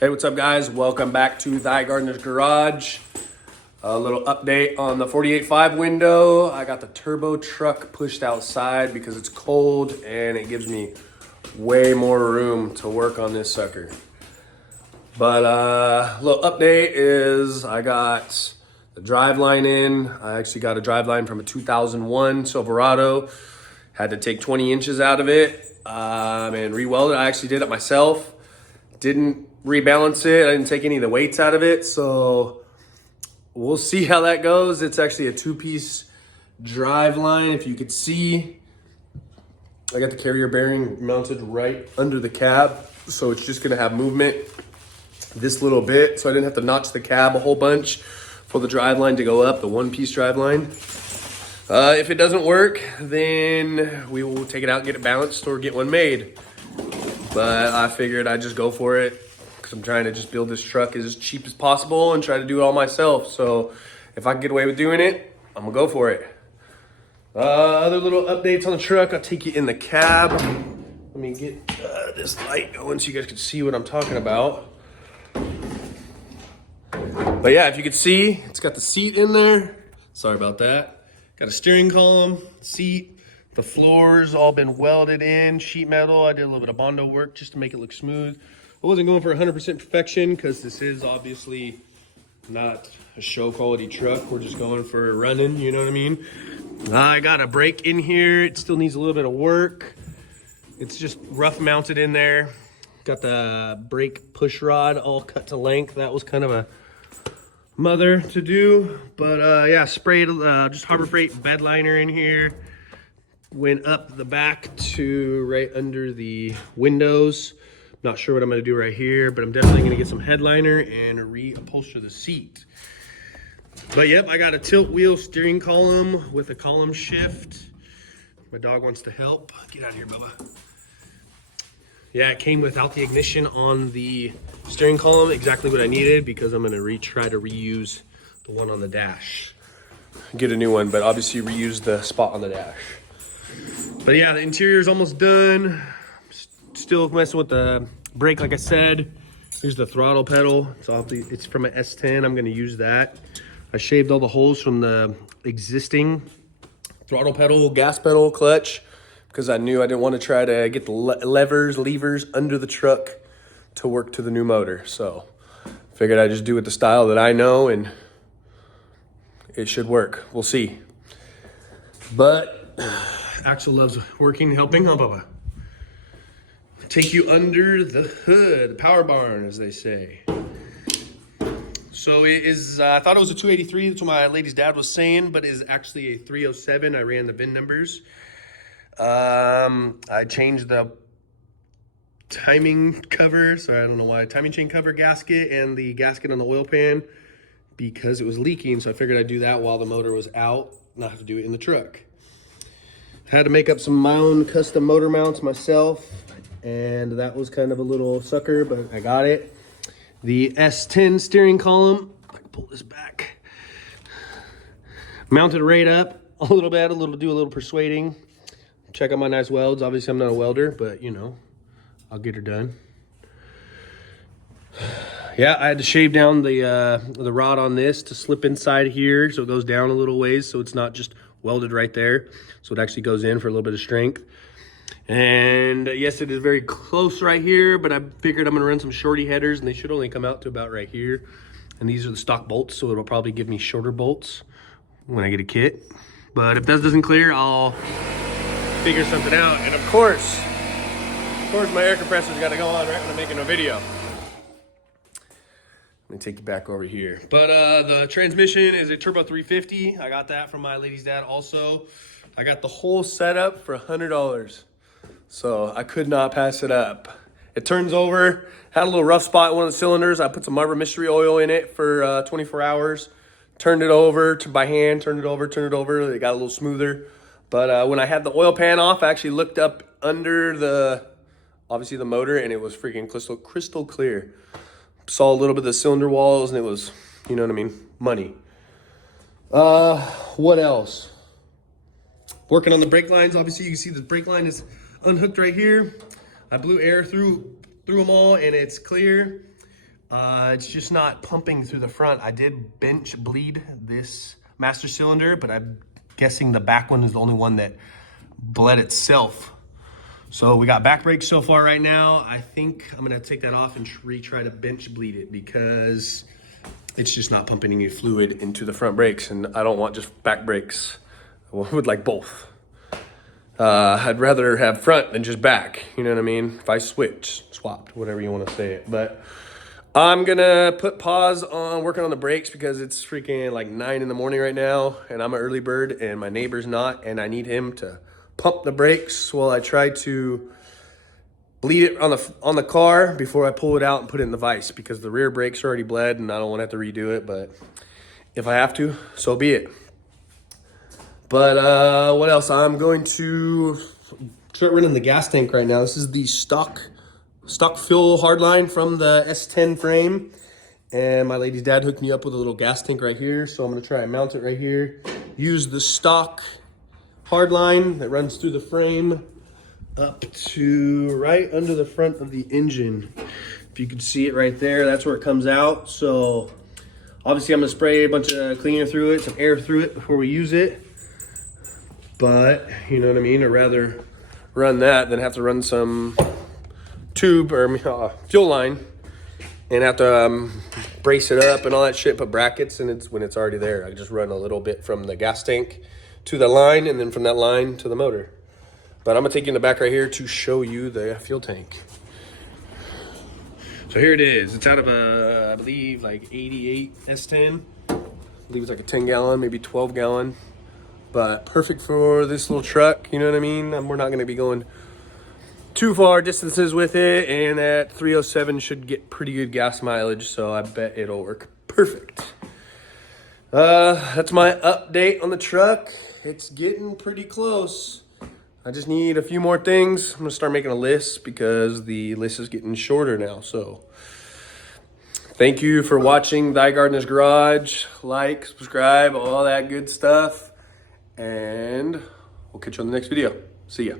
Hey, what's up, guys? Welcome back to Thy Gardener's Garage. A little update on the 48.5 window. I got the turbo truck pushed outside because it's cold and it gives me way more room to work on this sucker. But little update is I got the driveline in. I actually got a driveline from a 2001 Silverado. Had to take 20 inches out of it and re-weld it. I actually did it myself. Didn't rebalance it. I didn't take any of the weights out of it. So we'll see how that goes. It's actually a two-piece driveline. If you could see, I got the carrier bearing mounted right under the cab. So it's just gonna have movement this little bit. So I didn't have to notch the cab a whole bunch for the driveline to go up, the one-piece driveline. If it doesn't work, then we will take it out and get it balanced or get one made. But I figured I'd just go for it because I'm trying to just build this truck as cheap as possible and try to do it all myself. So if I can get away with doing it, I'm gonna go for it. Other little updates on the truck. I'll take you in the cab. Let me get this light going so you guys can see what I'm talking about. But yeah, if you could see, it's got the seat in there. Sorry about that. Got a steering column, seat. The floor's all been welded in, sheet metal. I did a little bit of Bondo work just to make it look smooth. I wasn't going for 100% perfection because this is obviously not a show quality truck. We're just going for running, you know what I mean? I got a brake in here. It still needs a little bit of work. It's just rough mounted in there. Got the brake push rod all cut to length. That was kind of a mother to do. But yeah, sprayed just Harbor Freight bed liner in here. Went up the back to right under the windows. Not sure what I'm gonna do right here, but I'm definitely gonna get some headliner and reupholster the seat. But yep, I got a tilt wheel steering column with a column shift. My dog wants to help. Get out of here, Bubba. Yeah, it came without the ignition on the steering column, exactly what I needed because I'm gonna try to reuse the one on the dash. Get a new one, but obviously reuse the spot on the dash. But yeah, the interior is almost done. Still messing with the brake, like I said. Here's the throttle pedal. It's from an S10. I'm gonna use that. I shaved all the holes from the existing throttle pedal, gas pedal, clutch, because I knew I didn't want to try to get the levers under the truck to work to the new motor. So figured I'd just do it the style that I know and it should work. We'll see. But Axel loves working, helping, huh, Bubba? Take you under the hood, power barn, as they say. So it is, I thought it was a 283, that's what my lady's dad was saying, but it is actually a 307. I ran the VIN numbers. I changed the timing cover, sorry, I don't know why, timing chain cover gasket and the gasket on the oil pan because it was leaking, so I figured I'd do that while the motor was out, not have to do it in the truck. Had to make up some of my own custom motor mounts myself, and that was kind of a little sucker, but I got it. The S10 steering column, I can pull this back. Mounted right up a little bit, do a little persuading. Check out my nice welds. Obviously, I'm not a welder, but you know, I'll get her done. Yeah, I had to shave down the rod on this to slip inside here, so it goes down a little ways, so it's not just welded right there, so it actually goes in for a little bit of strength. And yes, it is very close right here, but I figured I'm gonna run some shorty headers and they should only come out to about right here. And these are the stock bolts, so it'll probably give me shorter bolts when I get a kit. But if that doesn't clear, I'll figure something out. And of course my air compressor's gotta go on right when I'm making a video. Let me take you back over here. But the transmission is a Turbo 350. I got that from my lady's dad also. I got the whole setup for $100. So I could not pass it up. It turns over, had a little rough spot in one of the cylinders. I put some Marlboro Mystery Oil in it for 24 hours. Turned it over by hand, turned it over. It got a little smoother. But when I had the oil pan off, I actually looked up under obviously the motor, and it was freaking crystal clear. Saw a little bit of the cylinder walls, and it was, you know what I mean, money. What else? Working on the brake lines. Obviously, you can see the brake line is unhooked right here. I blew air through them all, and it's clear. It's just not pumping through the front. I did bench bleed this master cylinder, but I'm guessing the back one is the only one that bled itself. So we got back brakes so far right now. I think I'm gonna take that off and retry to bench bleed it because it's just not pumping any fluid into the front brakes, and I don't want just back brakes. I would like both. I'd rather have front than just back, you know what I mean? If I swapped, whatever you want to say it. But I'm gonna put pause on working on the brakes because it's freaking like 9 in the morning right now, and I'm an early bird and my neighbor's not, and I need him to pump the brakes while I try to bleed it on the car before I pull it out and put it in the vise, because the rear brakes are already bled and I don't want to have to redo it, but if I have to, so be it. But what else? I'm going to start running the gas tank right now. This is the stock fill hardline from the S10 frame, and my lady's dad hooked me up with a little gas tank right here, so I'm gonna try and mount it right here. Use the stock hardline that runs through the frame up to right under the front of the engine. If you can see it right there, that's where it comes out. So obviously I'm gonna spray a bunch of cleaner through it, some air through it before we use it. But you know what I mean? I'd rather run that than have to run some tube or fuel line and have to brace it up and all that shit, put brackets, and it's when it's already there. I just run a little bit from the gas tank to the line, and then from that line to the motor. But I'm gonna take you in the back right here to show you the fuel tank. So here it is. It's out of a, I believe, like 88 S10. I believe it's like a 10 gallon, maybe 12 gallon. But perfect for this little truck, you know what I mean? We're not gonna be going too far distances with it, and that 307 should get pretty good gas mileage, so I bet it'll work perfect. That's my update on the truck. It's getting pretty close. I just need a few more things. I'm gonna start making a list because the list is getting shorter now. So thank you for watching Thy Gardener's Garage. Like, subscribe, all that good stuff. And we'll catch you on the next video. See ya.